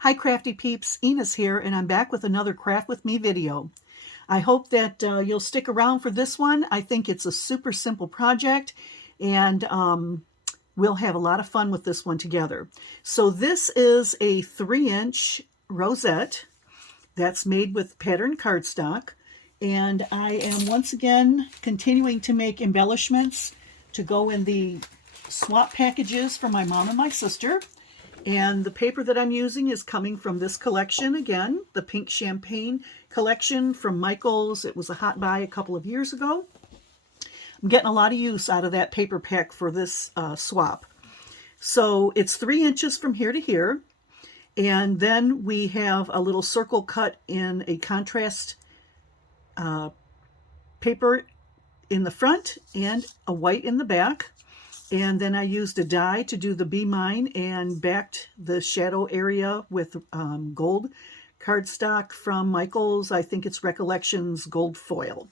Hi Crafty Peeps, Enos here, and I'm back with another Craft With Me video. I hope that you'll stick around for this one. I think it's a super simple project, and we'll have a lot of fun with this one together. So this is a 3-inch rosette that's made with patterned cardstock, and I am once again continuing to make embellishments to go in the swap packages for my mom and my sister. And the paper that I'm using is coming from this collection again, the Pink Champagne collection from Michaels. It was a hot buy a couple of years ago. I'm getting a lot of use out of that paper pack for this swap. So it's 3 inches from here to here. And then we have a little circle cut in a contrast paper in the front and a white in the back. And then I used a die to do the Be Mine and backed the shadow area with gold cardstock from Michaels. I think it's Recollections gold foil.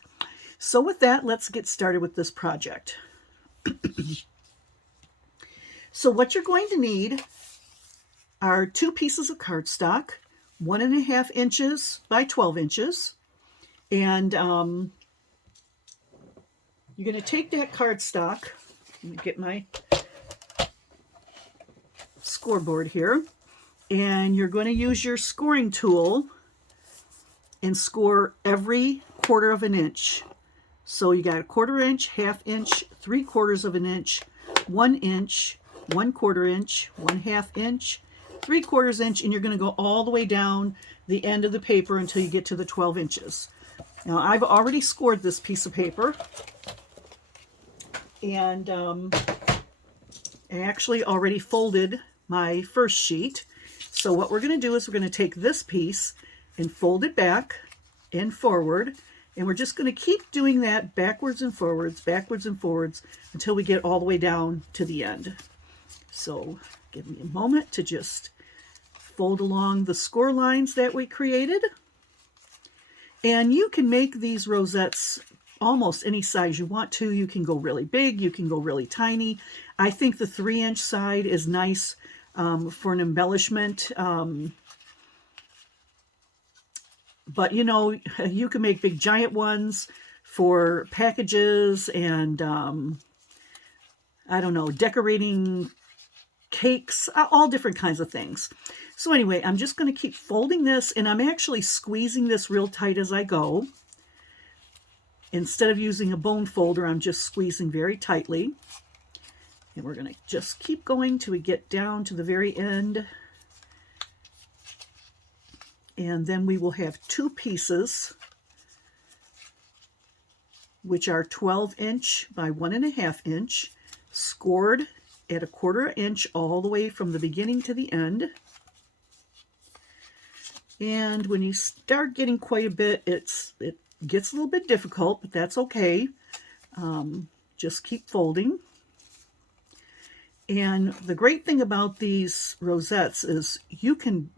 So with that, let's get started with this project. So what you're going to need are 2 pieces of cardstock, 1.5 inches by 12 inches. And you're going to take that cardstock. Let me get my scoreboard here. And you're going to use your scoring tool and score every 1/4 of an inch. So you got a 1/4 inch, 1/2 inch, 3/4 of an inch, 1 inch, 1/4 inch, 1/2 inch, 3/4 inch, and you're going to go all the way down the end of the paper until you get to the 12 inches. Now I've already scored this piece of paper. And I actually already folded my first sheet. So what we're going to do is we're going to take this piece and fold it back and forward. And we're just going to keep doing that backwards and forwards until we get all the way down to the end. So give me a moment to just fold along the score lines that we created. And you can make these rosettes almost any size you want to. You can go really big, you can go really tiny. I think the 3-inch side is nice for an embellishment. But you know, you can make big giant ones for packages and I don't know, decorating cakes, all different kinds of things. So anyway, I'm just going to keep folding this, and I'm actually squeezing this real tight as I go. Instead of using a bone folder, I'm just squeezing very tightly. And we're going to just keep going till we get down to the very end. And then we will have 2 pieces, which are 12 inch by 1.5 inch, scored at a 1/4 inch all the way from the beginning to the end. And when you start getting quite a bit, it gets a little bit difficult, but that's okay. Just keep folding. And the great thing about these rosettes is you can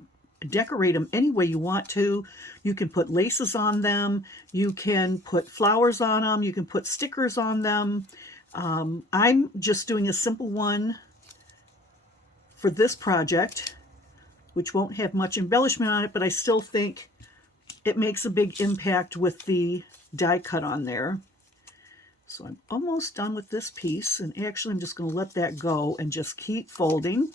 decorate them any way you want to. You can put laces on them, you can put flowers on them, you can put stickers on them. I'm just doing a simple one for this project, which won't have much embellishment on it, but I still think it makes a big impact with the die cut on there. So I'm almost done with this piece, and actually I'm just going to let that go and just keep folding.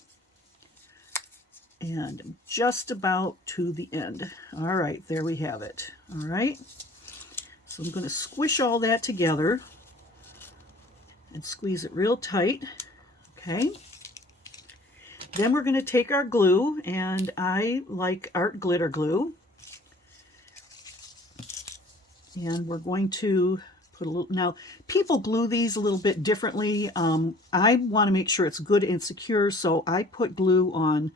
And I'm just about to the end. All right, there we have it. All right, so I'm going to squish all that together and squeeze it real tight. Okay. Then we're going to take our glue, and I like art glitter glue. And we're going to put a little, now people glue these a little bit differently. I want to make sure it's good and secure, so I put glue on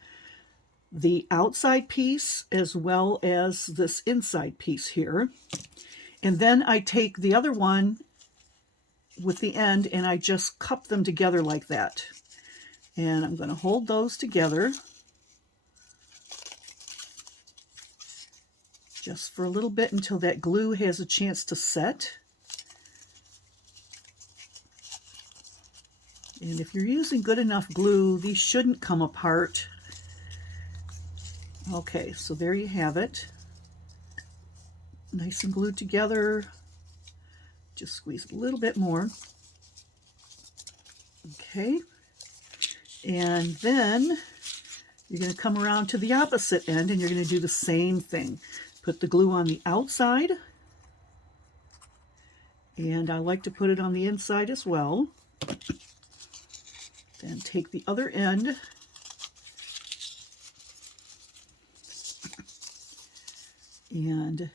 the outside piece as well as this inside piece here. And then I take the other one with the end and I just cup them together like that. And I'm going to hold those together just for a little bit until that glue has a chance to set. And if you're using good enough glue, these shouldn't come apart. Okay, so there you have it. Nice and glued together. Just squeeze a little bit more. Okay. And then you're going to come around to the opposite end and you're going to do the same thing. Put the glue on the outside. And I like to put it on the inside as well. Then take the other end and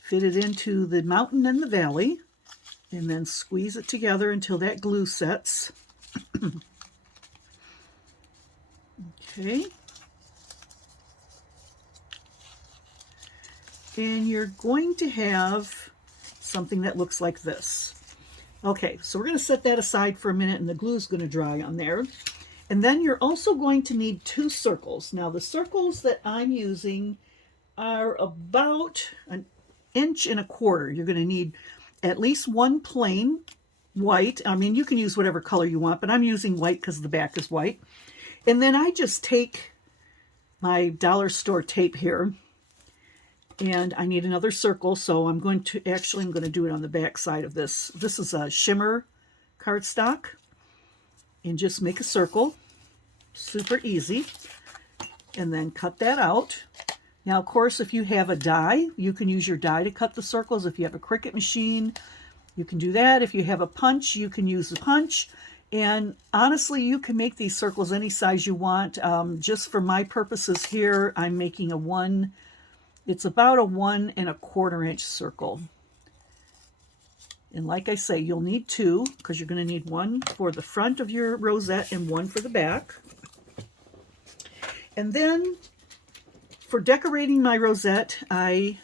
fit it into the mountain and the valley, and then squeeze it together until that glue sets. Okay. And you're going to have something that looks like this. Okay, so we're going to set that aside for a minute and the glue is going to dry on there. And then you're also going to need 2 circles. Now the circles that I'm using are about 1.25 inches. You're going to need at least one plain white. I mean, you can use whatever color you want, but I'm using white because the back is white. And then I just take my dollar store tape here, and I need another circle, so I'm going to do it on the back side of this. This is a shimmer cardstock, and just make a circle. Super easy. And then cut that out. Now, of course, if you have a die, you can use your die to cut the circles. If you have a Cricut machine, you can do that. If you have a punch, you can use the punch. And honestly, you can make these circles any size you want. Just for my purposes here, I'm making a 1. It's about a 1 1/4 inch circle. And like I say, you'll need 2 because you're going to need 1 for the front of your rosette and 1 for the back. And then for decorating my rosette, I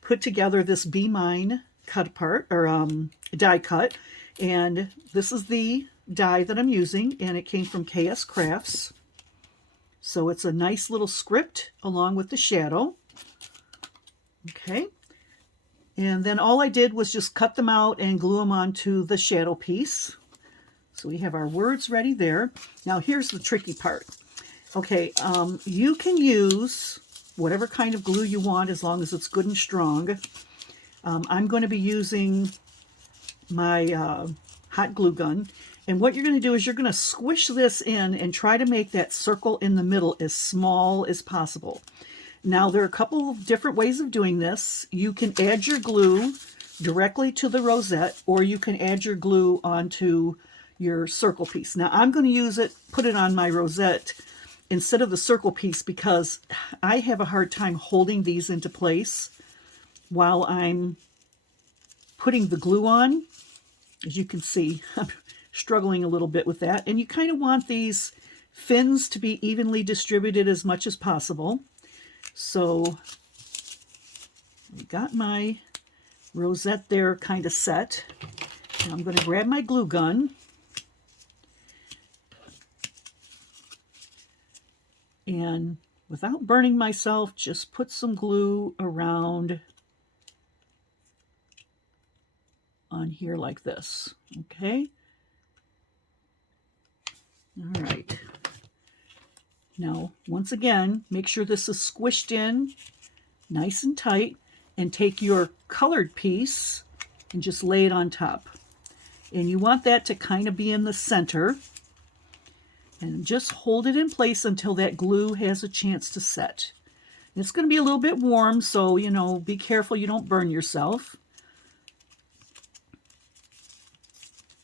put together this Be Mine cut apart, or die cut. And this is the die that I'm using, and it came from KSCrafts. So it's a nice little script along with the shadow. Okay. And then all I did was just cut them out and glue them onto the shadow piece. So we have our words ready there. Now here's the tricky part. Okay, you can use whatever kind of glue you want as long as it's good and strong. I'm going to be using my hot glue gun. And what you're going to do is you're going to squish this in and try to make that circle in the middle as small as possible. Now, there are a couple of different ways of doing this. You can add your glue directly to the rosette, or you can add your glue onto your circle piece. Now, I'm going to put it on my rosette instead of the circle piece because I have a hard time holding these into place while I'm putting the glue on. As you can see, I'm struggling a little bit with that. And you kind of want these fins to be evenly distributed as much as possible. So I got my rosette there kind of set. Now I'm going to grab my glue gun and without burning myself, just put some glue around on here like this. Okay. All right. Now, once again, make sure this is squished in nice and tight, and take your colored piece and just lay it on top. And you want that to kind of be in the center. And just hold it in place until that glue has a chance to set. It's going to be a little bit warm, so, you know, be careful you don't burn yourself.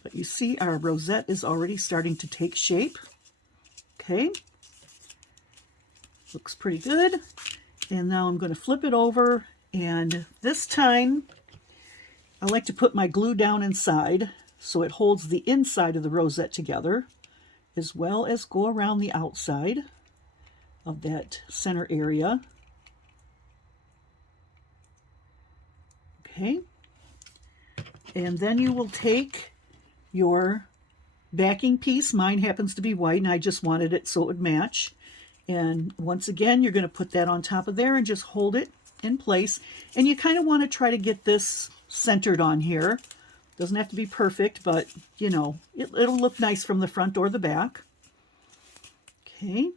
But you see our rosette is already starting to take shape. Okay. Looks pretty good. And now I'm going to flip it over, and this time I like to put my glue down inside so it holds the inside of the rosette together, as well as go around the outside of that center area. Okay. And then you will take your backing piece. Mine happens to be white, and I just wanted it so it would match. And once again, you're going to put that on top of there and just hold it in place. And you kind of want to try to get this centered on here. Doesn't have to be perfect, but, you know, it'll look nice from the front or the back. Okay.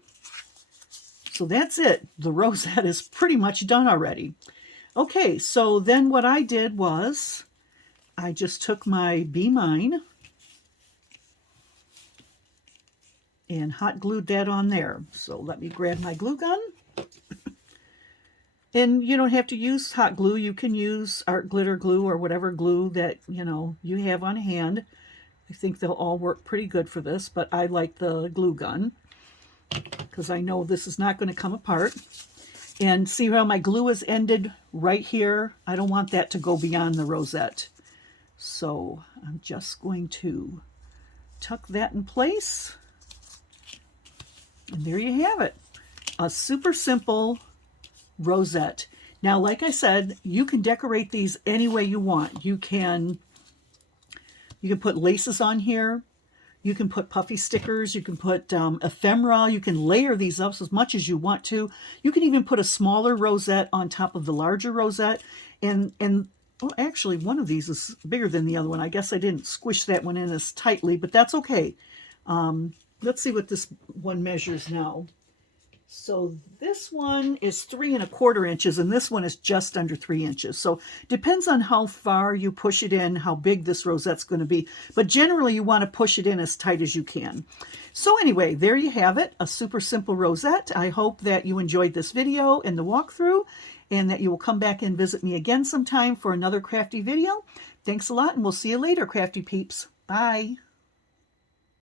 So that's it. The rosette is pretty much done already. Okay, so then what I did was I just took my Be Mine and hot glued that on there. So let me grab my glue gun. And you don't have to use hot glue. You can use art glitter glue or whatever glue that, you have on hand. I think they'll all work pretty good for this, but I like the glue gun because I know this is not going to come apart. And see how my glue is ended right here? I don't want that to go beyond the rosette. So I'm just going to tuck that in place. And there you have it. A super simple rosette. Now, like I said, you can decorate these any way you want. You can put laces on here. You can put puffy stickers. You can put ephemera. You can layer these up as much as you want to. You can even put a smaller rosette on top of the larger rosette. And well, actually, one of these is bigger than the other one. I guess I didn't squish that one in as tightly, but that's okay. Let's see what this one measures now. So this one is 3¼ inches, and this one is just under 3 inches. So depends on how far you push it in, how big this rosette's going to be. But generally, you want to push it in as tight as you can. So anyway, there you have it, a super simple rosette. I hope that you enjoyed this video and the walkthrough, and that you will come back and visit me again sometime for another crafty video. Thanks a lot, and we'll see you later, Crafty Peeps. Bye.